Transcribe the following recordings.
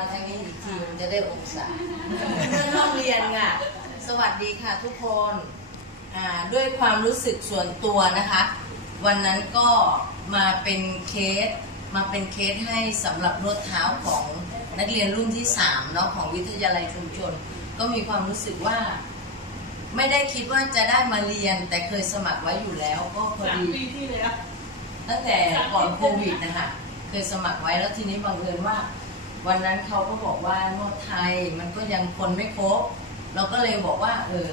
มาทางนี้อีกทีมันจะได้องศาเพื่อนห้องเรียนค่ะ สวัสดีค่ะทุกคนอ่าด้วยความรู้สึกส่วนตัวนะคะ วันนั้นก็มาเป็นเคสมาเป็นเคสให้สำหรับนวดเท้าของนักเรียนรุ่นที่3เนาะของวิทยาลัยชุมชน ก็มีความรู้สึกว่า ไม่ได้คิดว่าจะได้มาเรียน แต่เคยสมัครไว้อยู่แล้ว ก็พอสามดีปีที่แล้วตั้งแต่ก่อนโควิดนะคะเคยสมัครไว้แล้วทีนี้บังเอิญว่า วันนั้นเขาก็บอกว่านวดไทยมันก็ยังคนไม่ครบ เราก็เลยบอกว่า เออ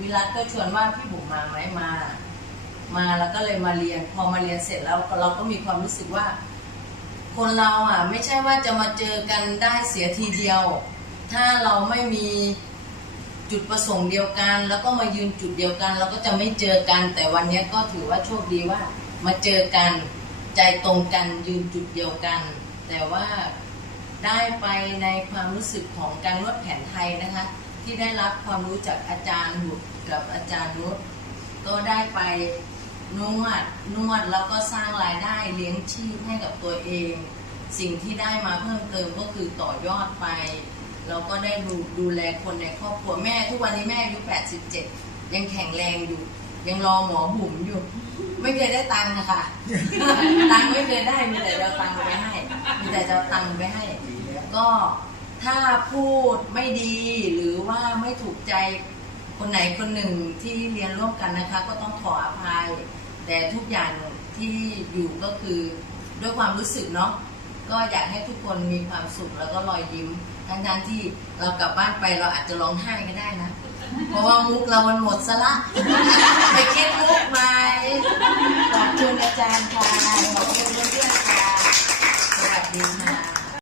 วิรัตก็ชวนว่าพี่บุ๋มมาไหมมา มาแล้วก็เลยมาเรียน พอมาเรียนเสร็จแล้วเราก็มีความรู้สึกว่า คนเราอะ ไม่ใช่ว่าจะมาเจอกันได้เสียทีเดียว ถ้าเราไม่มีจุดประสงค์เดียวกัน แล้วก็มายืนจุดเดียวกัน เราก็จะไม่เจอกัน แต่วันนี้ก็ถือว่าโชคดีว่า มาเจอกันใจตรงกันยืนจุดเดียวกัน แต่ว่า ได้ไปในความรู้สึกของการนวดแผนไทยนะคะ ที่ได้รับความรู้จากอาจารย์บุตรกับอาจารย์นุชก็ได้ไปนวดนวดแล้วก็สร้างรายได้เลี้ยงชีพให้กับตัวเอง สิ่งที่ได้มาเพิ่มเติมก็คือต่อยอดไปเราก็ได้ดูดูแลคนในครอบครัวแม่ ทุกวันนี้แม่อายุ87 ยังแข็งแรงอยู่ ยังรอหมอบุ๋มอยู่ ไม่เคยได้ตังค์นะคะตังค์ไม่เคยได้มีแต่จะตังค์ไปให้มีแต่จะตังค์ไปให้ ก็ถ้าพูดไม่ดีหรือว่าไม่ถูกใจคนไหนคนหนึ่งที่เรียนร่วมกันนะคะ ก็ต้องขออภัย แต่ทุกอย่างที่อยู่ก็คือด้วยความรู้สึกเนาะก็อยากให้ทุกคนมีความสุขแล้วก็รอยยิ้มทั้งๆที่เรากลับบ้านไปเราอาจจะร้องไห้ก็ได้นะ เพราะว่ามุกเรามันหมดซะละไปคิด